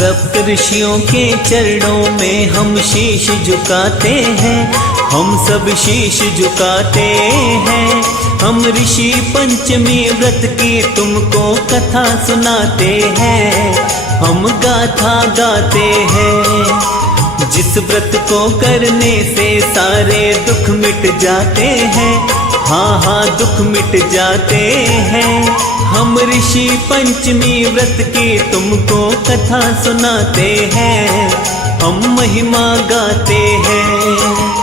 सप्त ऋषियों के चरणों में हम शीश झुकाते हैं, हम सब शीश झुकाते हैं। हम ऋषि पंचमी व्रत की तुमको कथा सुनाते हैं, हम गाथा गाते हैं। जिस व्रत को करने से सारे दुख मिट जाते हैं, हाँ हाँ दुख मिट जाते हैं। हम ऋषि पंचमी व्रत की तुमको कथा सुनाते हैं, हम महिमा गाते हैं।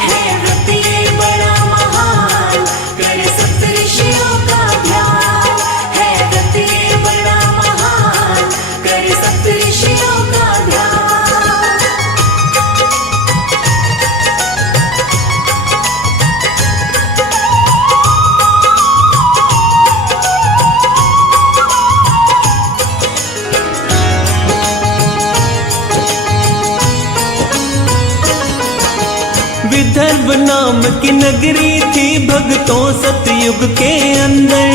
विदर्भ नाम की नगरी थी भक्तों सतयुग के अंदर।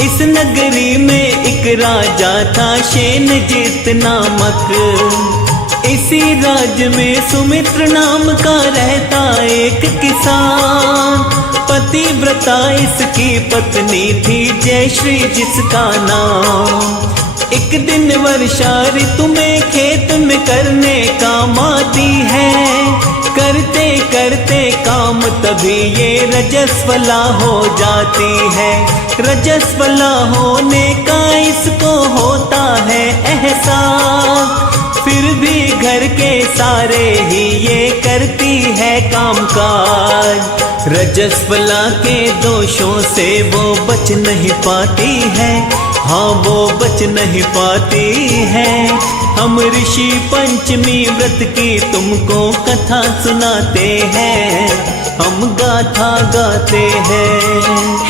इस नगरी में एक राजा था शेनजित नामक। इसी राज्य में सुमित्र नाम का रहता एक किसान। पतिव्रता इसकी पत्नी थी जयश्री जिसका नाम। एक दिन वर्षा ऋतु में खेत में करने काम आती है। करते करते काम तभी ये रजस्वला हो जाती है। रजस्वला होने का इसको होता है एहसास। फिर भी घर के सारे ही ये करती है कामकाज। रजस्वला के दोषों से वो बच नहीं पाती है, हाँ वो बच नहीं पाती है। हम ऋषि पंचमी व्रत की तुमको कथा सुनाते हैं, हम गाथा गाते हैं।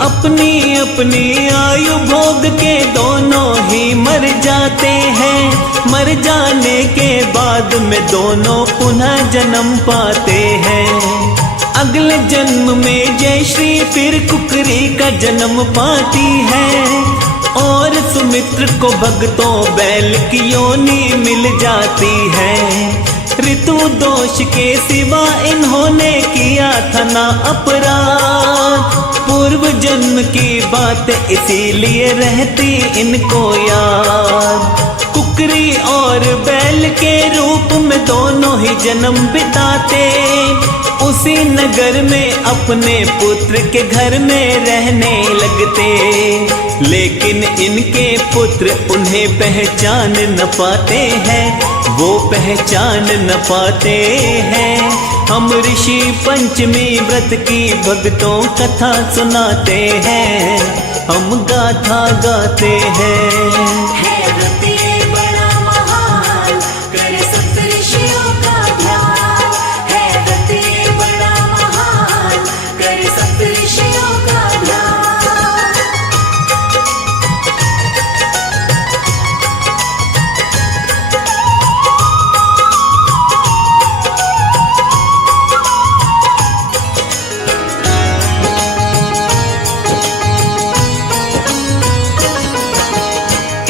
अपनी अपनी आयु भोग के दोनों ही मर जाते हैं। मर जाने के बाद में दोनों पुनः जन्म पाते हैं। अगले जन्म में जयश्री फिर कुकरी का जन्म पाती है। और सुमित्र को भक्तों बैल की योनि मिल जाती है। ऋतु दोष के सिवा इन्होंने किया था ना अपराध। पूर्व जन्म की बात इसीलिए रहती इनको याद। कुकरी और बैल के रूप में दोनों ही जन्म बिताते। उसी नगर में अपने पुत्र के घर में रहने लगते। लेकिन इनके पुत्र उन्हें पहचान न पाते हैं, वो पहचान न पाते हैं। हम ऋषि पंचमी व्रत की भक्तों कथा सुनाते हैं, हम गाथा गाते हैं।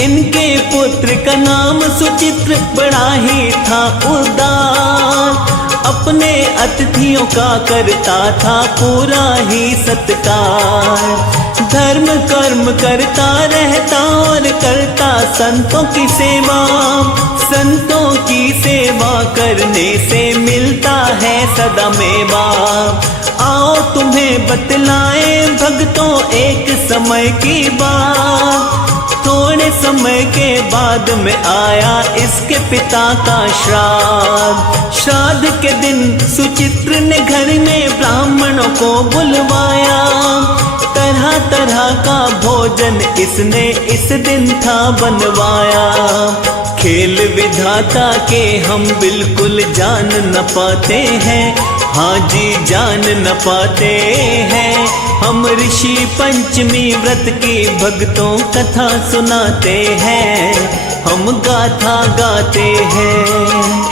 इनके पुत्र का नाम सुचित्र बड़ा ही था उदार। अपने अतिथियों का करता था पूरा ही सत्कार। धर्म कर्म करता रहता और करता संतों की सेवा। संतों की सेवा करने से मिलता है सदा मेवा। आओ तुम्हें बतलाएं भक्तों एक समय की बात। थोड़े समय के बाद में आया इसके पिता का श्राद्ध। श्राद्ध के दिन सुचित्र ने घर में ब्राह्मणों को बुलवाया। तरह तरह का भोजन इसने इस दिन था बनवाया। खेल विधाता के हम बिल्कुल जान न पाते हैं, हाँ जी जान न पाते हैं। हम ऋषि पंचमी व्रत की भक्तों कथा सुनाते हैं, हम गाथा गाते हैं।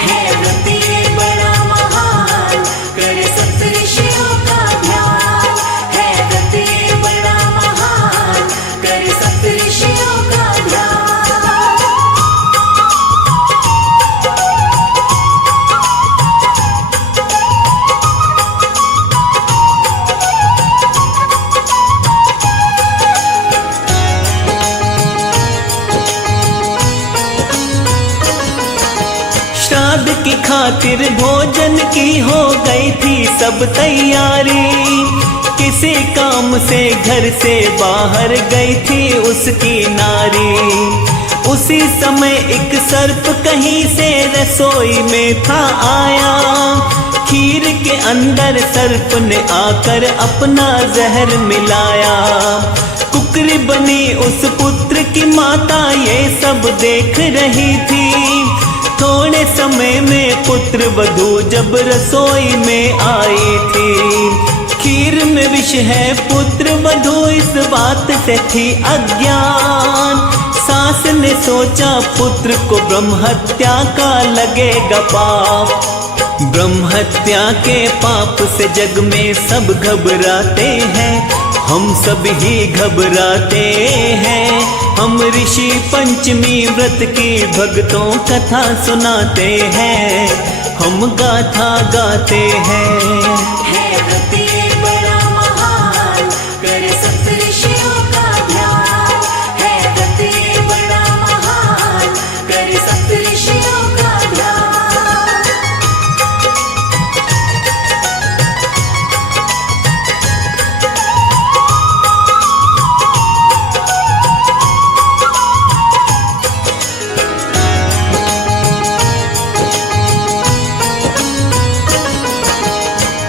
श्राद्ध की खातिर भोजन की हो गई थी सब तैयारी, किसी काम से घर से बाहर गई थी उसकी नारी। उसी समय एक सर्प कहीं से रसोई में था आया, खीर के अंदर सर्प ने आकर अपना जहर मिलाया। कुकरी बनी उस पुत्र की माता ये सब देख रही थी। थोड़े समय में पुत्र वधू जब रसोई में आई थी, खीर में विष है पुत्र वधू इस बात से थी अज्ञान। सास ने सोचा पुत्र को ब्रह्म हत्या का लगेगा पाप। ब्रह्म हत्या के पाप से जग में सब घबराते हैं, हम सब ही घबराते हैं। हम ऋषि पंचमी व्रत की भक्तों कथा सुनाते हैं, हम गाथा गाते हैं।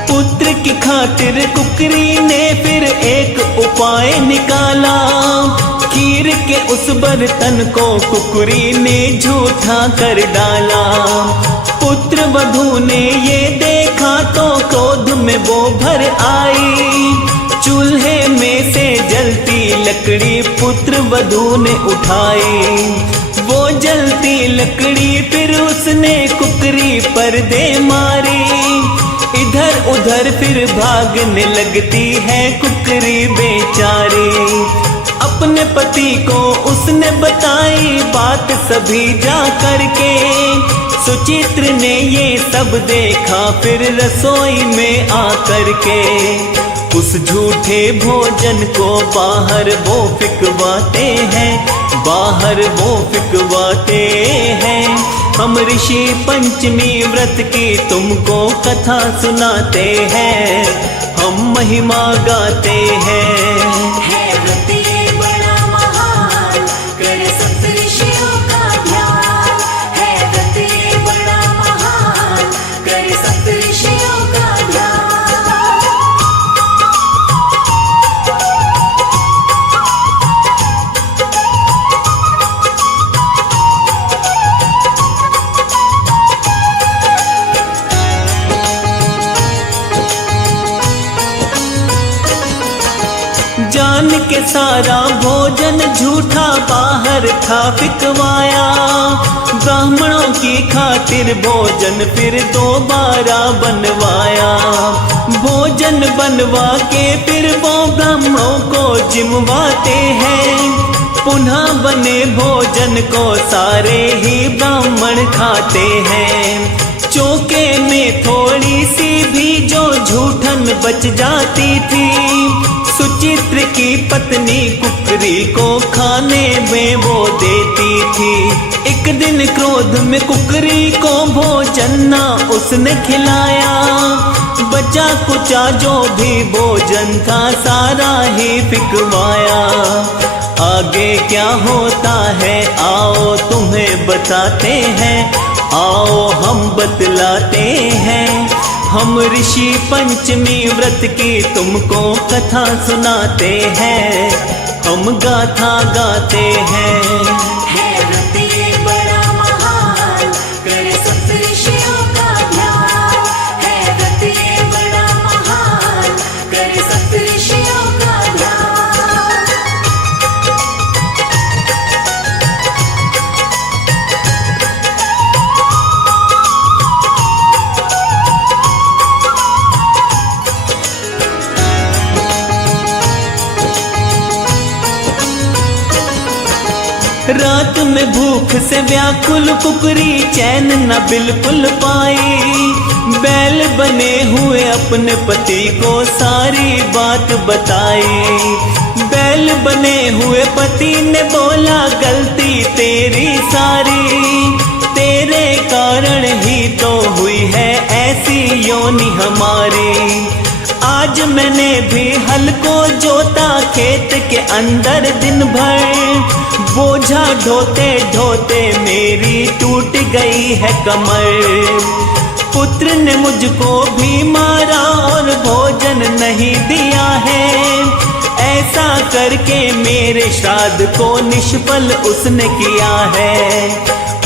पुत्र की खातिर कुकरी ने फिर एक उपाय निकाला। खीर के उस बर्तन को कुकरी ने झूठा कर डाला। पुत्र वधू ने ये देखा तो क्रोध में वो भर आई। चूल्हे में से जलती लकड़ी पुत्र वधू ने उठाई। वो जलती लकड़ी फिर उसने कुकरी पर दे मारी। इधर उधर फिर भागने लगती है कुकरी बेचारी। अपने पति को उसने बताई बात सभी जा करके। सुचित्र ने ये सब देखा फिर रसोई में आकर के। उस झूठे भोजन को बाहर वो फिकवाते हैं, बाहर वो फिकवाते हैं। हम ऋषि पंचमी व्रत की तुमको कथा सुनाते हैं, हम महिमा गाते हैं। जान के सारा भोजन झूठा बाहर था फिकवाया। ब्राह्मणों की खातिर भोजन फिर दोबारा बनवाया। भोजन बनवा के फिर वो ब्राह्मणों को जिमवाते हैं। पुनः बने भोजन को सारे ही ब्राह्मण खाते हैं। चौके में थोड़ी सी भी जो झूठन बच जाती थी, सुचित्र की पत्नी कुकरी को खाने में वो देती थी। एक दिन क्रोध में कुकरी को भोजन ना उसने खिलाया। बचा कुचा जो भी भोजन था सारा ही फिकवाया। आगे क्या होता है आओ तुम्हें बताते हैं, आओ हम बतलाते हैं। हम ऋषि पंचमी व्रत की तुमको कथा सुनाते हैं, हम गाथा गाते हैं। है व्रत ये बड़ा महान, में भूख से व्याकुल कुकरी चैन न बिल्कुल पाई। बैल बने हुए अपने पति को सारी बात बताई। बैल बने हुए पति ने बोला गलती तेरी सारी, तेरे कारण ही तो हुई है ऐसी योनि हमारी। आज मैंने भी हल को जोता खेत के अंदर दिन भर, बोझा ढोते ढोते मेरी टूट गई है कमर। पुत्र ने मुझको भी मारा और भोजन नहीं दिया है, ऐसा करके मेरे श्राद्ध को निष्फल उसने किया है।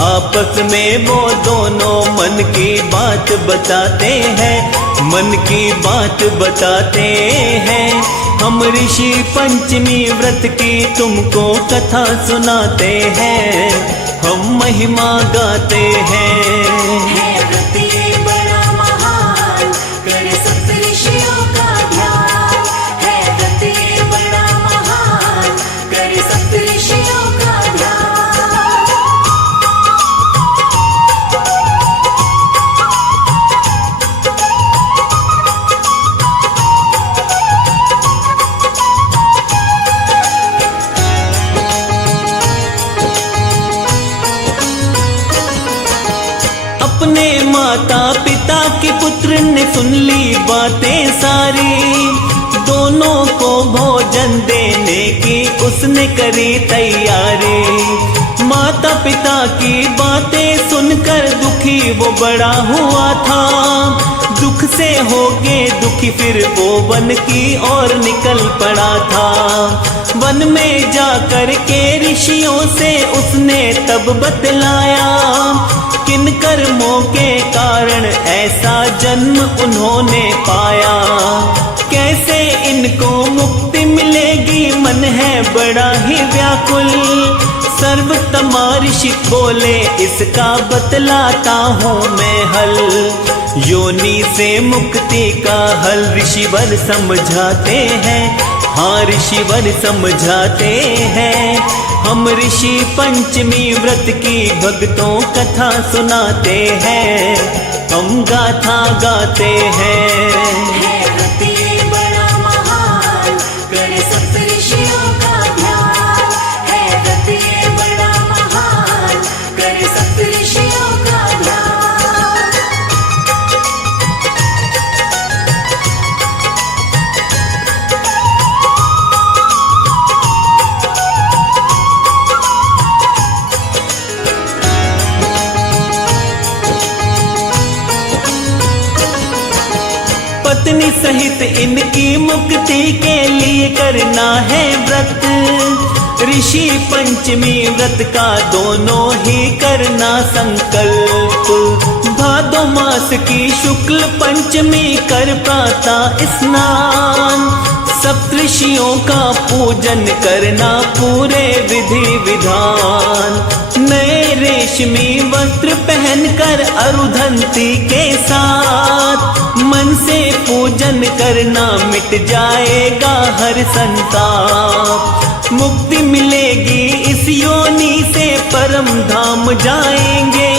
आपस में वो दोनों मन की बात बताते हैं, मन की बात बताते हैं। हम ऋषि पंचमी व्रत की तुमको कथा सुनाते हैं, हम महिमा गाते हैं। अपने माता पिता के पुत्र ने सुन ली बातें सारी, दोनों को भोजन देने की उसने करी तैयारी। माता पिता की बातें सुनकर दुखी वो बड़ा हुआ था, दुख से होके दुखी फिर वो वन की ओर निकल पड़ा था। वन में जाकर के ऋषियों से उसने तब बतलाया, किन कर्मों के कारण ऐसा जन्म उन्होंने पाया, कैसे इनको मुक्ति मिलेगी मन है बड़ा ही व्याकुल। सर्वतमा ऋषि बोले इसका बतलाता हूँ मैं हल, योनि से मुक्ति का हल ऋषिवर समझाते हैं, हाँ ऋषिवर समझाते हैं। हम ऋषि पंचमी व्रत की भक्तों कथा सुनाते हैं, हम गाथा गाते हैं। पत्नी सहित इनकी मुक्ति के लिए करना है व्रत, ऋषि पंचमी व्रत का दोनों ही करना संकल्प। भादो मास की शुक्ल पंचमी कर प्रातः स्नान, सप्तऋषियों का पूजन करना पूरे विधि विधान। नए रेशमी वस्त्र पहनकर अरुधंती के साथ मन से पूजन करना, मिट जाएगा हर संताप। मुक्ति मिलेगी इस योनि से परम धाम जाएंगे,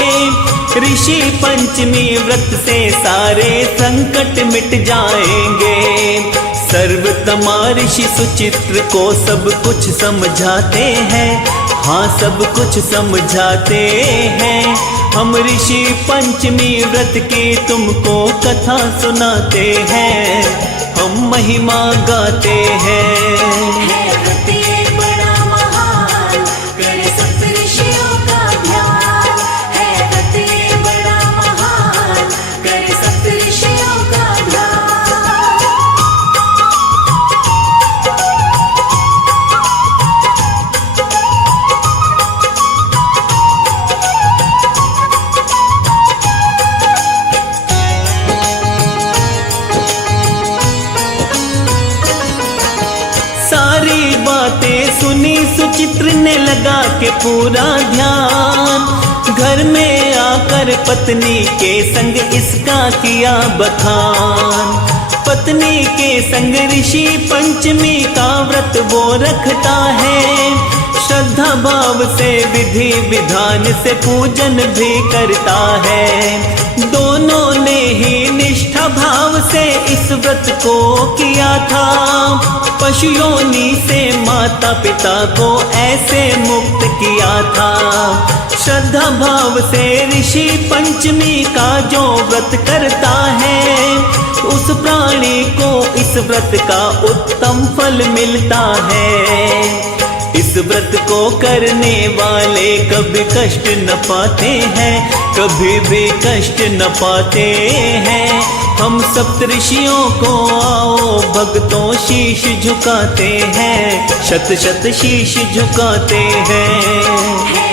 ऋषि पंचमी व्रत से सारे संकट मिट जाएंगे। सर्वतमा ऋषि सुचित्र को सब कुछ समझाते हैं, हाँ सब कुछ समझाते हैं। हम ऋषि पंचमी व्रत की तुमको कथा सुनाते हैं, हम महिमा गाते हैं। सुनी सुचित्र ने लगा के पूरा ध्यान, घर में आकर पत्नी के संग इसका किया बखान। पत्नी के संग ऋषि पंचमी का व्रत वो रखता है, श्रद्धा भाव से विधि विधान से पूजन भी करता है। दोनों ने ही निष्ठा भाव से इस व्रत को किया था। पशु योनि से माता पिता को ऐसे मुक्त किया था। श्रद्धा भाव से ऋषि पंचमी का जो व्रत करता है, उस प्राणी को इस व्रत का उत्तम फल मिलता है। इस व्रत को करने वाले कभी कष्ट न पाते हैं, कभी भी कष्ट न पाते हैं। हम सप्तऋषियों को आओ भक्तों शीश झुकाते हैं, शत शत शीश झुकाते हैं।